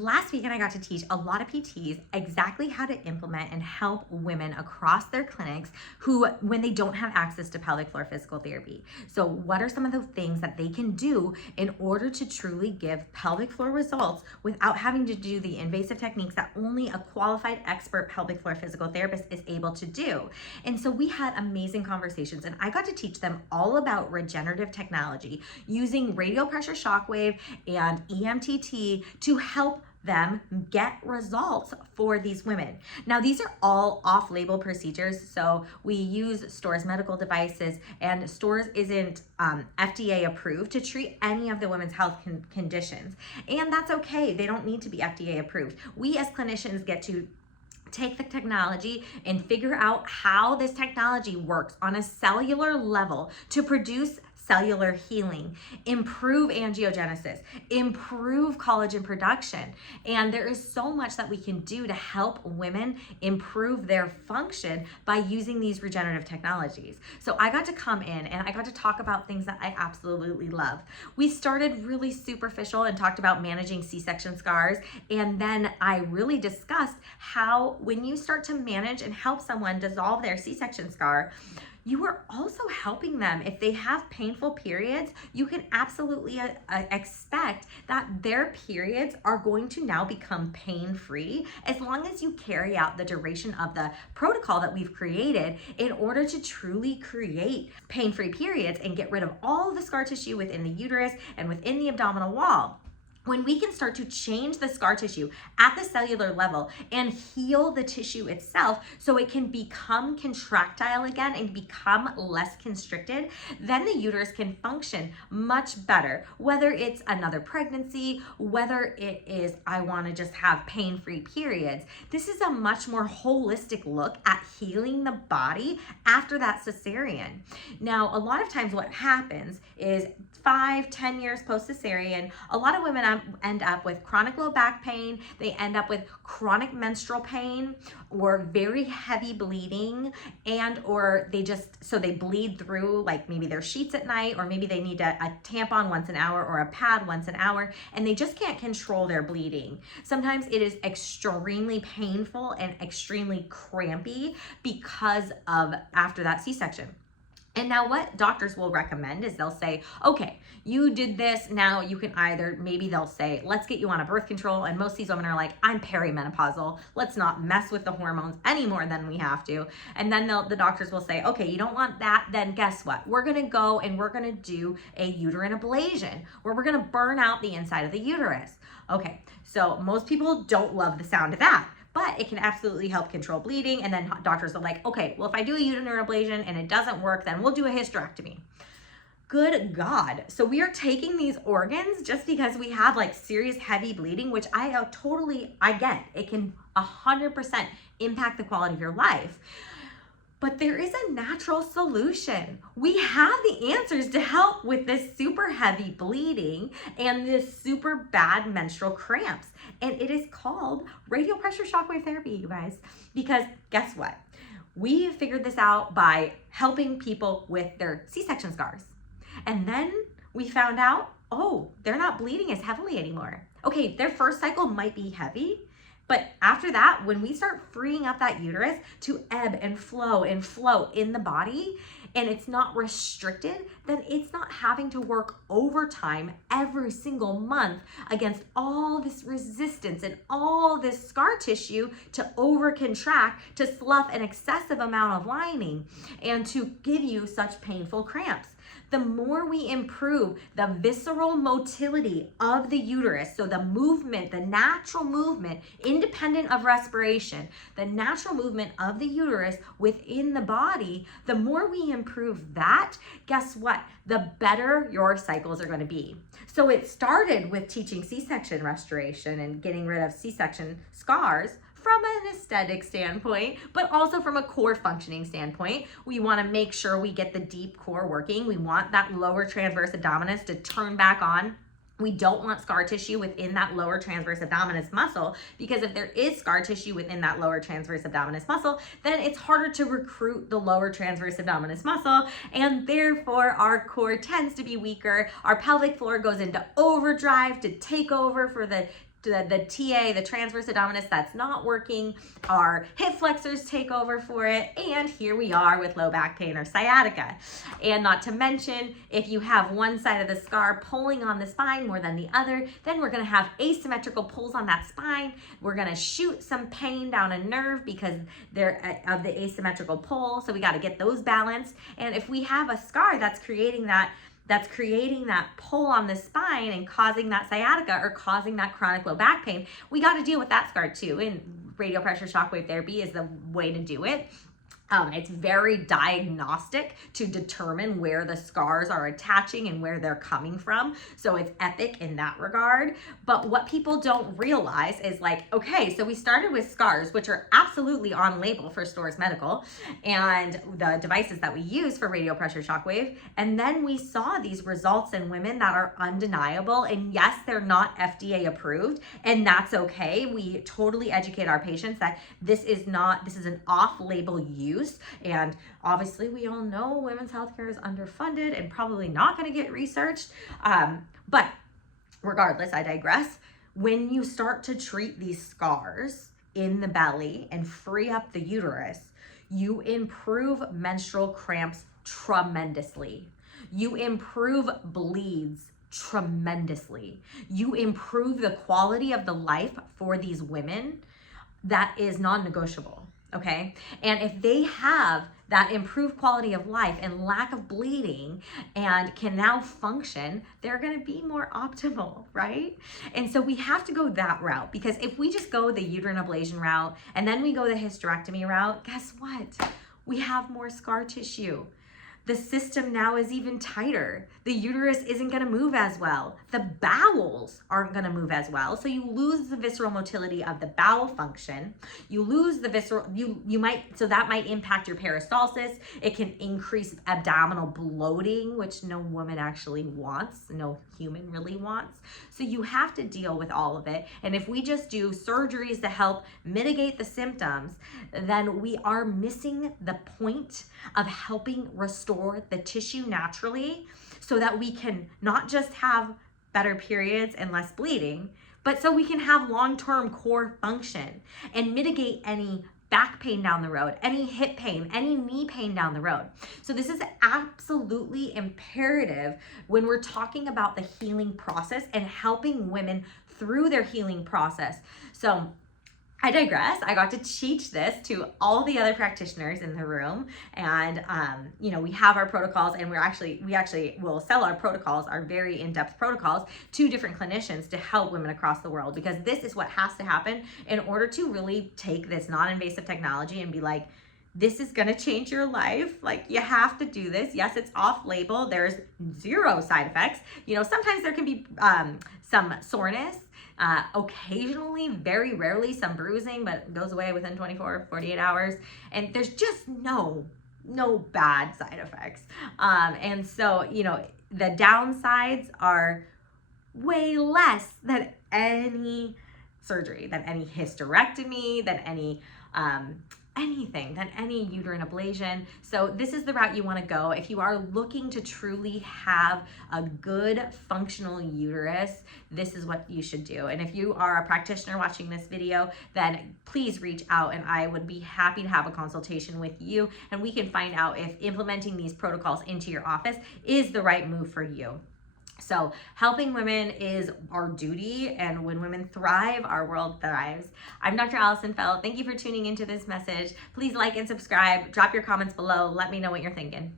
Last weekend, I got to teach a lot of PTs exactly how to implement and help women across their clinics when they don't have access to pelvic floor physical therapy. So what are some of the things that they can do in order to truly give pelvic floor results without having to do the invasive techniques that only a qualified expert pelvic floor physical therapist is able to do? And so we had amazing conversations, and I got to teach them all about regenerative technology using radial pressure shockwave and EMTT to help them get results for these women. Now, these are all off-label procedures, so we use Storz medical devices, and Storz isn't FDA approved to treat any of the women's health conditions, and that's okay. They don't need to be FDA approved. We as clinicians get to take the technology and figure out how this technology works on a cellular level to produce cellular healing, improve angiogenesis, improve collagen production. And there is so much that we can do to help women improve their function by using these regenerative technologies. So I got to come in and I got to talk about things that I absolutely love. We started really superficial and talked about managing C-section scars. And then I really discussed how when you start to manage and help someone dissolve their C-section scar, you are also helping them. If they have painful periods, you can absolutely expect that their periods are going to now become pain-free as long as you carry out the duration of the protocol that we've created in order to truly create pain-free periods and get rid of all the scar tissue within the uterus and within the abdominal wall. When we can start to change the scar tissue at the cellular level and heal the tissue itself so it can become contractile again and become less constricted, then the uterus can function much better. Whether it's another pregnancy, whether it is I want to just have pain-free periods, this is a much more holistic look at healing the body after that cesarean. Now, a lot of times what happens is 5-10 years post-cesarean, a lot of women end up with chronic low back pain. They end up with chronic menstrual pain or very heavy bleeding, and or they bleed through like maybe their sheets at night, or maybe they need a tampon once an hour or a pad once an hour, and they just can't control their bleeding. Sometimes it is extremely painful and extremely crampy because of after that C-section. And now what doctors will recommend is they'll say, okay, you did this, now you can maybe they'll say, let's get you on a birth control. And most of these women are like, I'm perimenopausal. Let's not mess with the hormones any more than we have to. And then the doctors will say, okay, you don't want that, then guess what? We're gonna go and we're gonna do a uterine ablation where we're gonna burn out the inside of the uterus. Okay, so most people don't love the sound of that, but it can absolutely help control bleeding. And then doctors are like, okay, well, if I do a uterine ablation and it doesn't work, then we'll do a hysterectomy. Good God. So we are taking these organs just because we have like serious heavy bleeding, which I get. It can 100% impact the quality of your life. But there is a natural solution. We have the answers to help with this super heavy bleeding and this super bad menstrual cramps. And it is called radial pressure shockwave therapy, you guys. Because guess what? We figured this out by helping people with their C-section scars. And then we found out, oh, they're not bleeding as heavily anymore. Okay, their first cycle might be heavy, but after that, when we start freeing up that uterus to ebb and flow in the body, and it's not restricted, then it's not having to work overtime every single month against all this resistance and all this scar tissue to overcontract, to slough an excessive amount of lining, and to give you such painful cramps. The more we improve the visceral motility of the uterus, so the movement, the natural movement, independent of respiration, the natural movement of the uterus within the body, the more we improve that, guess what? The better your cycles are going to be. So it started with teaching C-section restoration and getting rid of C-section scars from an aesthetic standpoint, but also from a core functioning standpoint. We want to make sure we get the deep core working. We want that lower transverse abdominis to turn back on. We don't want scar tissue within that lower transverse abdominis muscle, because if there is scar tissue within that lower transverse abdominis muscle, then it's harder to recruit the lower transverse abdominis muscle, and therefore our core tends to be weaker. Our pelvic floor goes into overdrive to take over for the the TA, the transverse abdominis, that's not working. Our hip flexors take over for it. And here we are with low back pain or sciatica. And not to mention, if you have one side of the scar pulling on the spine more than the other, then we're gonna have asymmetrical pulls on that spine. We're gonna shoot some pain down a nerve because they're of the asymmetrical pull. So we gotta get those balanced. And if we have a scar that's creating that pull on the spine and causing that sciatica or causing that chronic low back pain, we got to deal with that scar too. And radial pressure shockwave therapy is the way to do it. It's very diagnostic to determine where the scars are attaching and where they're coming from. So it's epic in that regard. But what people don't realize is like, okay, so we started with scars, which are absolutely on label for Storz Medical and the devices that we use for radial pressure shockwave. And then we saw these results in women that are undeniable. And yes, they're not FDA approved, and that's okay. We totally educate our patients that this is an off-label use. And obviously we all know women's healthcare is underfunded and probably not going to get researched. But regardless, I digress. When you start to treat these scars in the belly and free up the uterus, you improve menstrual cramps tremendously. You improve bleeds tremendously. You improve the quality of the life for these women. That is non-negotiable. Okay. And if they have that improved quality of life and lack of bleeding and can now function, they're going to be more optimal, right? And so we have to go that route, because if we just go the uterine ablation route and then we go the hysterectomy route, guess what? We have more scar tissue. The system now is even tighter. The uterus isn't going to move as well. The bowels aren't going to move as well. So you lose the visceral motility of the bowel function. You lose the visceral, so that might impact your peristalsis. It can increase abdominal bloating, which no woman actually wants, no human really wants. So you have to deal with all of it. And if we just do surgeries to help mitigate the symptoms, then we are missing the point of helping restore the tissue naturally, so that we can not just have better periods and less bleeding, but so we can have long-term core function and mitigate any back pain down the road, any hip pain, any knee pain down the road. So this is absolutely imperative when we're talking about the healing process and helping women through their healing process. So I digress. I got to teach this to all the other practitioners in the room, and we have our protocols, and we actually will sell our protocols, our very in-depth protocols, to different clinicians to help women across the world, because this is what has to happen in order to really take this non-invasive technology and be like, this is going to change your life. Like, you have to do this. Yes, it's off label. There's 0 side effects. Sometimes there can be some soreness. Occasionally, very rarely, some bruising, but it goes away within 24, 48 hours. And there's just no bad side effects. And so, the downsides are way less than any surgery, than any hysterectomy, than any than any uterine ablation. So this is the route you want to go if you are looking to truly have a good functional uterus. This is what you should do. And if you are a practitioner watching this video, then please reach out, and I would be happy to have a consultation with you, and we can find out if implementing these protocols into your office is the right move for you. So helping women is our duty, and when women thrive, our world thrives. I'm Dr. Allison Feldt. Thank you for tuning into this message. Please like and subscribe. Drop your comments below. Let me know what you're thinking.